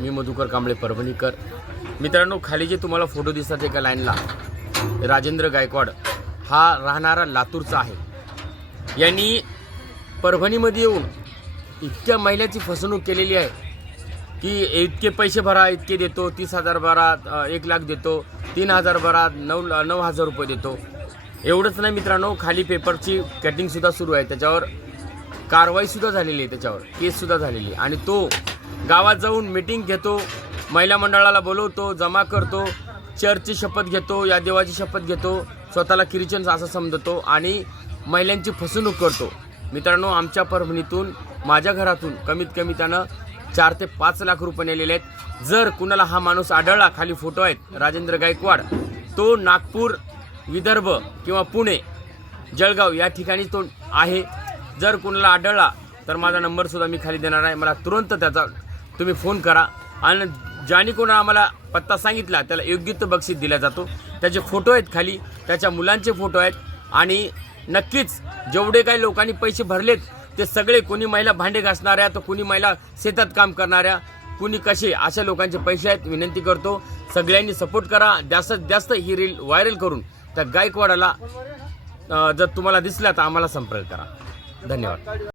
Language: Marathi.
मी मधुकर कांबळे परभणीकर. मित्रांनो, खाली जे तुम्हाला फोटो दिसतात एका लाईनला, राजेंद्र गायकवाड हा राहणारा लातूरचा आहे. यांनी परभणीमध्ये येऊन इतक्या महिलांची फसवणूक केलेली आहे की इतके पैसे भरा, इतके देतो, 30,000 भरा, 1 लाख देतो, 3,000 भरा, 9,000 रुपये देतो. एवढंच नाही मित्रांनो, खाली पेपरची कटिंगसुद्धा सुरू आहे, त्याच्यावर कारवाईसुद्धा झालेली आहे, त्याच्यावर केससुद्धा झालेली आहे. आणि तो गावात जाऊन मीटिंग घेतो, महिला मंडळाला बोलवतो, जमा करतो, चर्चची शपथ घेतो, या देवाची शपथ घेतो, स्वतःला ख्रिश्चन असं समजतो आणि महिलांची फसवणूक करतो. मित्रांनो, आमच्या परभणीतून, माझ्या घरातून कमीत कमी त्यानं 4 ते 5 लाख रुपये नेलेले आहेत. जर कुणाला हा माणूस आढळला, खाली फोटो आहेत राजेंद्र गायकवाड, तो नागपूर, विदर्भ किंवा पुणे, जळगाव या ठिकाणी तो आहे. जर कुणाला आढळला तर माझा नंबरसुद्धा मी खाली देणार आहे. मला तुरंत त्याचा तुम्ही फोन करा आणि ज्याने कोणा आम्हाला पत्ता सांगितला त्याला योग्य तो बक्षीस दिला जातो. त्याचे फोटो आहेत खाली, त्याच्या मुलांचे फोटो आहेत. आणि नक्कीच जेवढे काही लोकांनी पैसे भरलेत ते सगळे, कोणी महिला भांडे घासणाऱ्या, तर कोणी महिला शेतात काम करणाऱ्या, कुणी कसे, अशा लोकांचे पैसे आहेत. विनंती करतो सगळ्यांनी सपोर्ट करा, जास्तीत जास्त ही रील व्हायरल करून त्या गायकवाडाला जर तुम्हाला दिसला तर आम्हाला संपर्क करा. धन्यवाद.